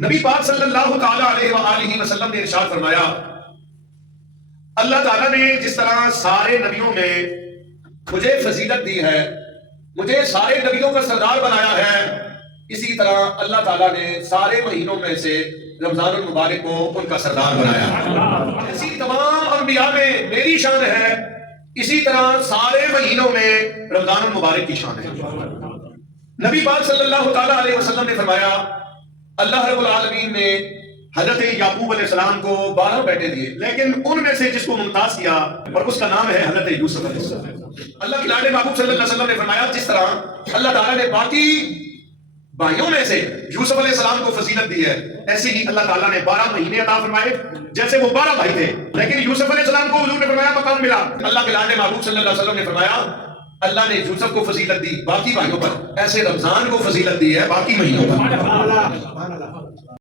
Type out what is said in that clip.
نبی پاک صلی اللہ تعالی علیہ وآلہ وسلم نے ارشاد فرمایا، اللہ تعالیٰ نے جس طرح سارے نبیوں میں مجھے فضیلت دی ہے، مجھے سارے نبیوں کا سردار بنایا ہے، اسی طرح اللہ تعالیٰ نے سارے مہینوں میں سے رمضان المبارک کو ان کا سردار بنایا۔ اسی تمام انبیاء میں میری شان ہے، اسی طرح سارے مہینوں میں رمضان المبارک کی شان ہے۔ نبی پاک صلی اللہ تعالیٰ علیہ وسلم نے فرمایا، اللہ رب العالمین نے حضرت یعقوب علیہ السلام کو 12 بیٹے دیے، لیکن ان میں سے جس کو ممتاز کیا اور اس کا نام ہے حضرت یوسف علیہ السلام۔ اللہ کے لاڈلے محبوب صلی اللہ علیہ وسلم نے فرمایا، جس طرح اللہ تعالیٰ نے باقی بھائیوں میں سے یوسف علیہ السلام کو فضیلت دی ہے، ایسے ہی اللہ تعالیٰ نے 12 مہینے عطا فرمائے، جیسے وہ 12 بھائی تھے، لیکن یوسف علیہ السلام کو حضور نے فرمایا مقام ملا۔ اللہ کے لاڈلے محبوب صلی اللہ علیہ وسلم نے فرمایا، اللہ نے یوسف کو فضیلت دی باقی بھائیوں پر، ایسے رمضان کو فضیلت دی ہے باقی مہینوں پر۔